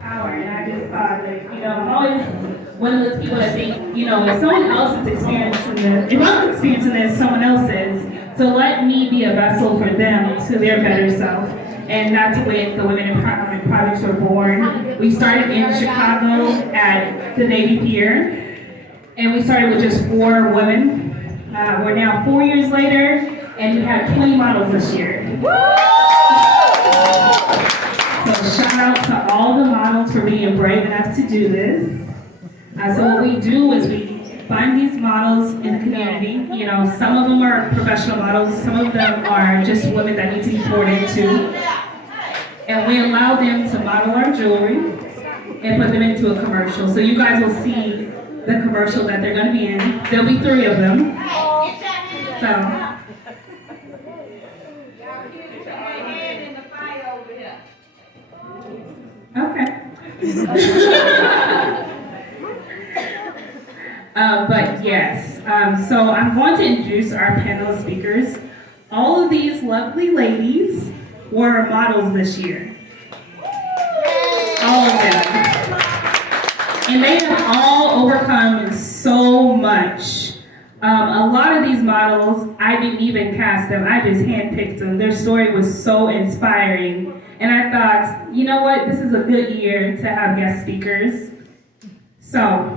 Power, and I just thought that, I'm always one of those people that think, if someone else is experiencing this, if I'm experiencing this, someone else is. So let me be a vessel for them to their better self. And that's the way the Women Empowerment Projects were born. We started in Chicago at the Navy Pier, and we started with just 4 women. We're now 4 years later, and we have 20 models this year. So shout out to all the models for being brave enough to do this. So what we do is we find these models in the community. Some of them are professional models, some of them are just women that need to be poured into. And we allow them to model our jewelry and put them into a commercial. So you guys will see the commercial that they're going to be in. There'll be 3 of them. So. Okay. But yes, so I'm going to introduce our panel of speakers. All of these lovely ladies were models this year. All of them. And they have all overcome so much. A lot of these models, I didn't even cast them, I just handpicked them. Their story was so inspiring. And I thought, you know what, this is a good year to have guest speakers. So,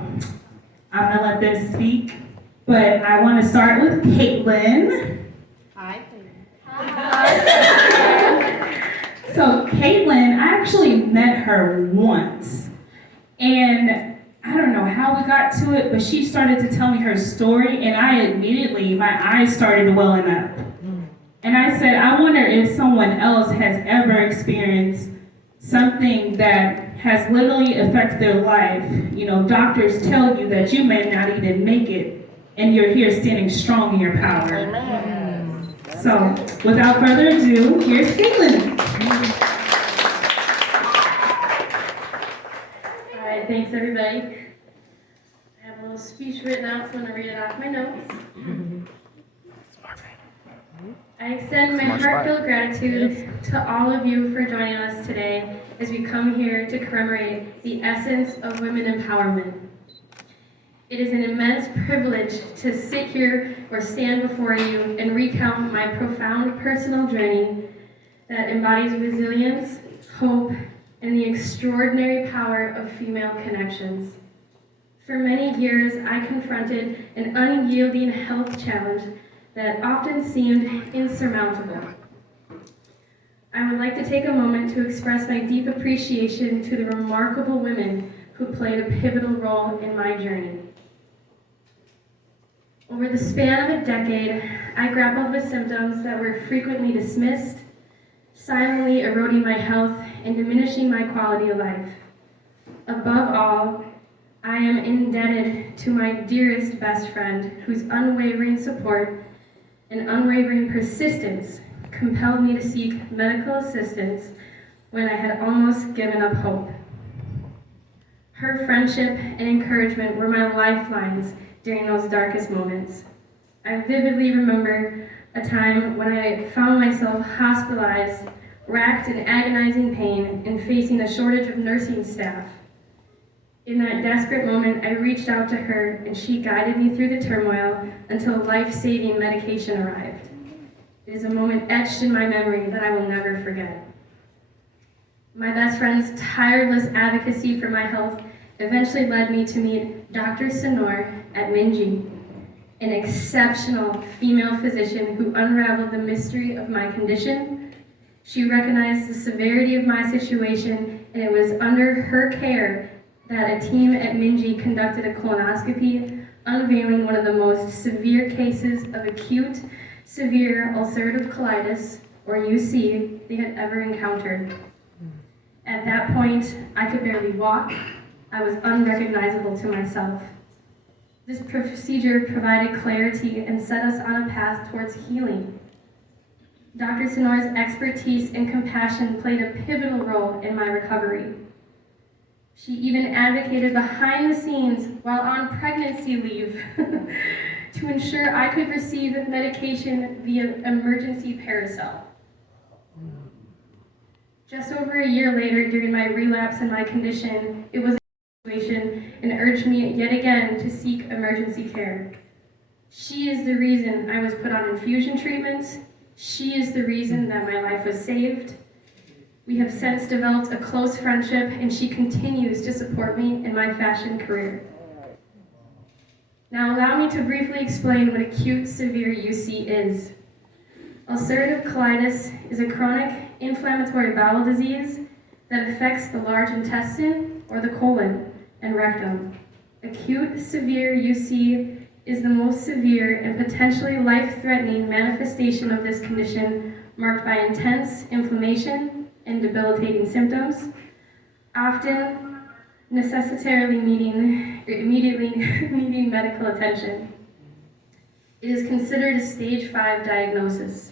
I'm gonna let them speak, but I wanna start with Caitlin. Hi. So Caitlin, I actually met her once, and I don't know how we got to it, but she started to tell me her story, and I immediately, my eyes started welling up. And I said, I wonder if someone else has ever experienced something that has literally affected their life. Doctors tell you that you may not even make it, and you're here standing strong in your power. Amen. So, without further ado, here's Caitlin. All right, thanks everybody. I have a little speech written out, so I'm going to read it off my notes. I extend my heartfelt gratitude to all of you for joining us today as we come here to commemorate the essence of women empowerment. It is an immense privilege to sit here or stand before you and recount my profound personal journey that embodies resilience, hope, and the extraordinary power of female connections. For many years, I confronted an unyielding health challenge that often seemed insurmountable. I would like to take a moment to express my deep appreciation to the remarkable women who played a pivotal role in my journey. Over the span of a decade, I grappled with symptoms that were frequently dismissed, silently eroding my health and diminishing my quality of life. Above all, I am indebted to my dearest best friend, whose unwavering support and unwavering persistence compelled me to seek medical assistance when I had almost given up hope. Her friendship and encouragement were my lifelines during those darkest moments. I vividly remember a time when I found myself hospitalized, racked in agonizing pain, and facing a shortage of nursing staff. In that desperate moment, I reached out to her, and she guided me through the turmoil until life-saving medication arrived. It is a moment etched in my memory that I will never forget. My best friend's tireless advocacy for my health eventually led me to meet Dr. Senor at Minji, an exceptional female physician who unraveled the mystery of my condition. She recognized the severity of my situation, and it was under her care that a team at Minji conducted a colonoscopy, unveiling one of the most severe cases of acute severe ulcerative colitis, or UC, they had ever encountered. At that point, I could barely walk. I was unrecognizable to myself. This procedure provided clarity and set us on a path towards healing. Dr. Senor's expertise and compassion played a pivotal role in my recovery. She even advocated behind the scenes while on pregnancy leave to ensure I could receive medication via emergency paracel. Just over a year later, during my relapse and my condition, it was a situation and urged me yet again to seek emergency care. She is the reason I was put on infusion treatments. She is the reason that my life was saved. We have since developed a close friendship, and she continues to support me in my fashion career. Now allow me to briefly explain what acute severe UC is. Ulcerative colitis is a chronic inflammatory bowel disease that affects the large intestine, or the colon, and rectum. Acute severe UC is the most severe and potentially life-threatening manifestation of this condition, marked by intense inflammation and debilitating symptoms, often necessitarily immediately needing medical attention. It is considered a stage 5 diagnosis.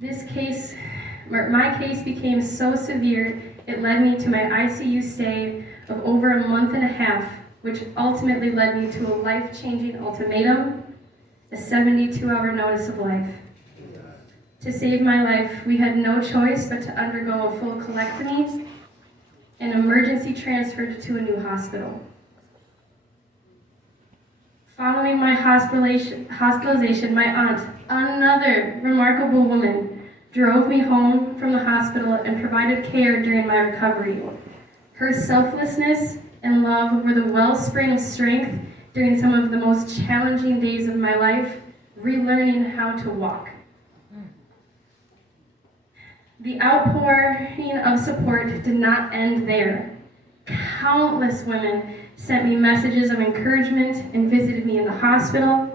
My case became so severe, it led me to my ICU stay of over a month and a half, which ultimately led me to a life-changing ultimatum, a 72-hour notice of life. To save my life, we had no choice but to undergo a full colectomy and emergency transferred to a new hospital. Following my hospitalization, my aunt, another remarkable woman, drove me home from the hospital and provided care during my recovery. Her selflessness and love were the wellspring of strength during some of the most challenging days of my life, relearning how to walk. The outpouring of support did not end there. Countless women sent me messages of encouragement and visited me in the hospital,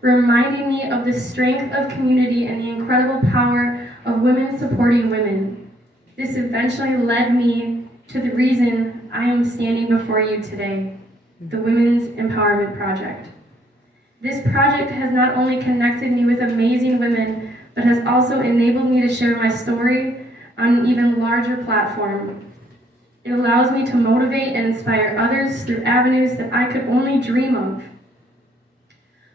reminding me of the strength of community and the incredible power of women supporting women. This eventually led me to the reason I am standing before you today, the Women's Empowerment Project. This project has not only connected me with amazing women, but has also enabled me to share my story on an even larger platform. It allows me to motivate and inspire others through avenues that I could only dream of,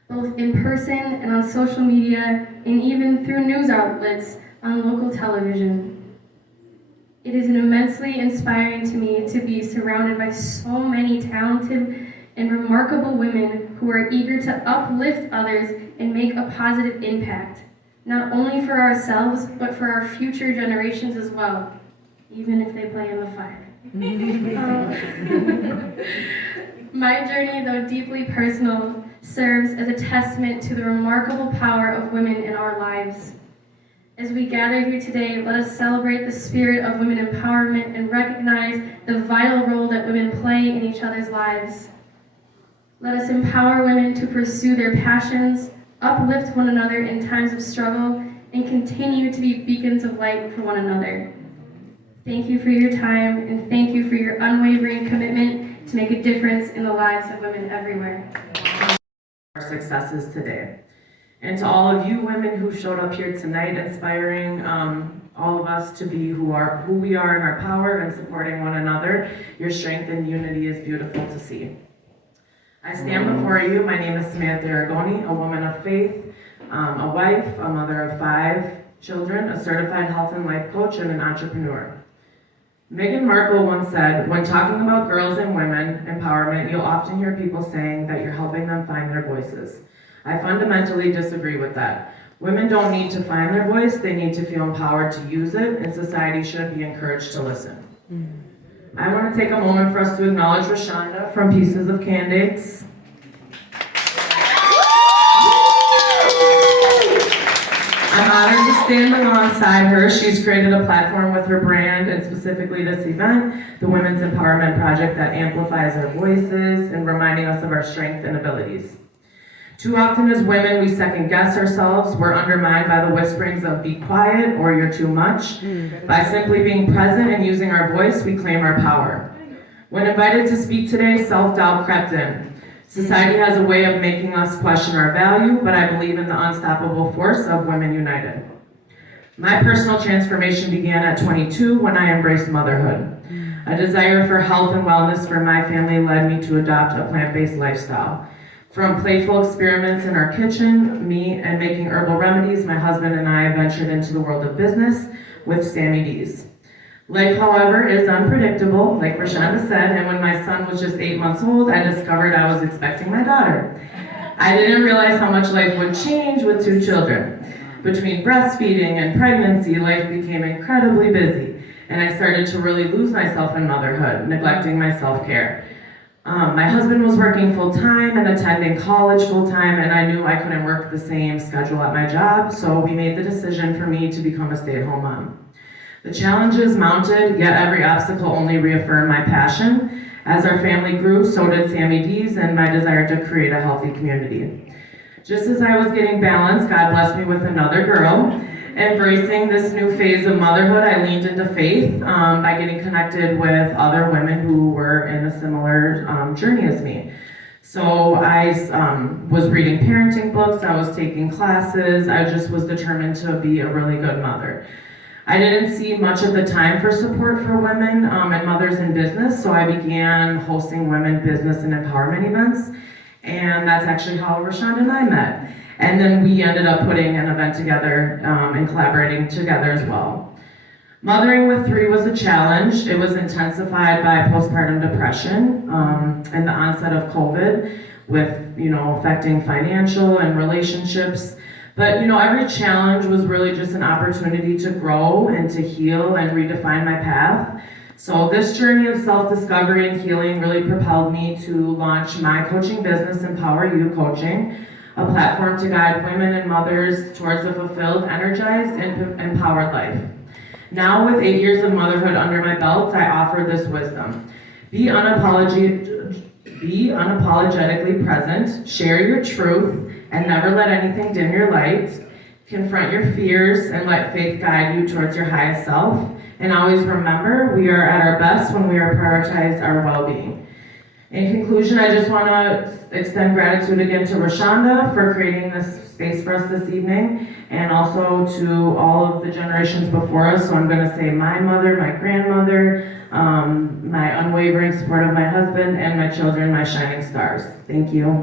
both in person and on social media, and even through news outlets on local television. It is immensely inspiring to me to be surrounded by so many talented and remarkable women who are eager to uplift others and make a positive impact, not only for ourselves, but for our future generations as well, even if they play in the fire. My journey, though deeply personal, serves as a testament to the remarkable power of women in our lives. As we gather here today, let us celebrate the spirit of women empowerment and recognize the vital role that women play in each other's lives. Let us empower women to pursue their passions, uplift one another in times of struggle, and continue to be beacons of light for one another. Thank you for your time, and thank you for your unwavering commitment to make a difference in the lives of women everywhere. Our successes today. And to all of you women who showed up here tonight, inspiring all of us to be who we are in our power and supporting one another, your strength and unity is beautiful to see. I stand before you. My name is Samantha Aragoni, a woman of faith, a wife, a mother of 5 children, a certified health and life coach, and an entrepreneur. Meghan Markle once said, when talking about girls and women empowerment, you'll often hear people saying that you're helping them find their voices. I fundamentally disagree with that. Women don't need to find their voice, they need to feel empowered to use it, and society should be encouraged to listen. I want to take a moment for us to acknowledge Rashonda from Pieces of Candace. I'm honored to stand alongside her. She's created a platform with her brand, and specifically this event, the Women's Empowerment Project, that amplifies our voices and reminding us of our strength and abilities. Too often as women, we second guess ourselves. We're undermined by the whisperings of be quiet or you're too much. By simply being present and using our voice, we claim our power. When invited to speak today, self-doubt crept in. Society has a way of making us question our value, but I believe in the unstoppable force of women united. My personal transformation began at 22 when I embraced motherhood. A desire for health and wellness for my family led me to adopt a plant-based lifestyle. From playful experiments in our kitchen, me and making herbal remedies, my husband and I ventured into the world of business, with Sammy D's. Life, however, is unpredictable, like Rashonda said, and when my son was just 8 months old, I discovered I was expecting my daughter. I didn't realize how much life would change with 2 children. Between breastfeeding and pregnancy, life became incredibly busy, and I started to really lose myself in motherhood, neglecting my self-care. My husband was working full-time and attending college full-time, and I knew I couldn't work the same schedule at my job, so we made the decision for me to become a stay-at-home mom. The challenges mounted, yet every obstacle only reaffirmed my passion. As our family grew, so did Sammy D's and my desire to create a healthy community. Just as I was getting balanced, God blessed me with another girl. Embracing this new phase of motherhood, I leaned into faith by getting connected with other women who were in a similar journey as me. So I was reading parenting books, I was taking classes, I just was determined to be a really good mother. I didn't see much of the time for support for women and mothers in business, so I began hosting women business and empowerment events, and that's actually how Rashonda and I met. And then we ended up putting an event together and collaborating together as well. Mothering with 3 was a challenge. It was intensified by postpartum depression and the onset of COVID with, affecting financial and relationships. But, every challenge was really just an opportunity to grow and to heal and redefine my path. So this journey of self-discovery and healing really propelled me to launch my coaching business, Empower You Coaching, a platform to guide women and mothers towards a fulfilled, energized, and empowered life. Now, with 8 years of motherhood under my belt, I offer this wisdom. Be unapologetically present, share your truth, and never let anything dim your light. Confront your fears and let faith guide you towards your highest self. And always remember, we are at our best when we prioritize our well-being. In conclusion, I just want to extend gratitude again to Rashonda for creating this space for us this evening, and also to all of the generations before us. So I'm going to say my mother, my grandmother, my unwavering support of my husband, and my children, my shining stars. Thank you.